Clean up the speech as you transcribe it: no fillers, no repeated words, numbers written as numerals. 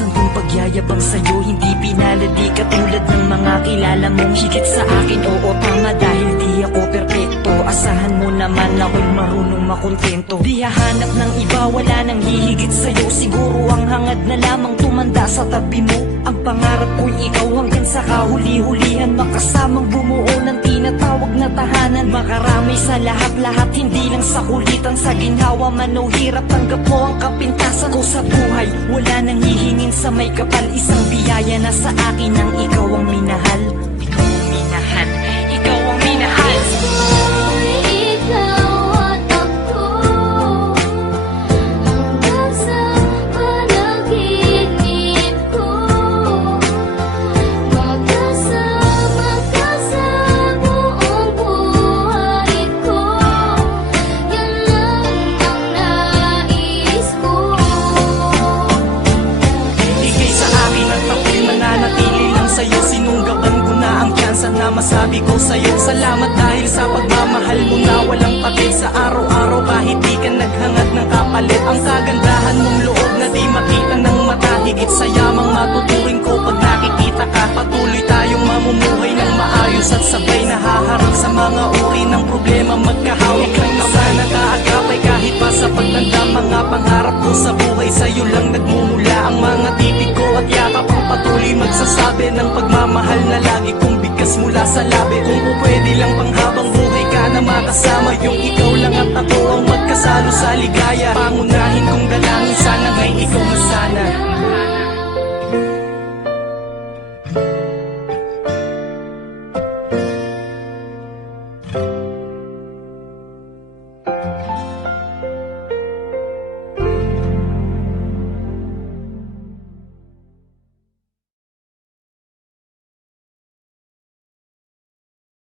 Naranasan kong pagyayabang sa'yo, hindi pinalad, di katulad ng mga kilala mong higit sa akin. Oo, tama, dahil di ako perpekto. Asahan mo naman ako'y marunong makontento. Di hahanap ng iba, wala nang hihigit sa'yo. Siguro ang hangad na lamang tumanda sa tabi mo. Ang pangarap ko'y ikaw hanggang sa kahuli-hulihan, makasamang bumuo ng tinatawag na tahanan. Makarami sa lahat-lahat, hindi lang sa kulitan. Sa ginhawa man o hirap, tanggap mo ang kapintasan ko sa buhay. Wala nang hihingin sa may kapal, isang biyaya na sa akin ang ikaw ang minahal. Ikaw ang minahal, ikaw ang minahal. Na masabi ko sa'yo, salamat dahil sa pagmamahal mo na walang patid. Sa araw-araw kahit di ka naghangad ng kapalit, ang kagandahan mong loob na di makita ng mata. Higit sa yamang matuturing ko pag nakikita ka. Patuloy tayong mamumuhay ng maayos at sabay nahaharap sa mga uri ng problema. Magkahawak lang naman nakaagapay kahit pa sa pagtanda. Mga pangarap ko sa buhay sa'yo lang nagmumula. Ang mga titig ko at yakap ang patuloy magsasabi ng pagmamahal na lagi kong bigkas mula sa labi. Kung pwede lang panghabang buhay ka na makasama, yung ikaw lang at ako ang magkasalo sa ligaya. Pangunahin kong dalangin, sana ngay ikaw na sana.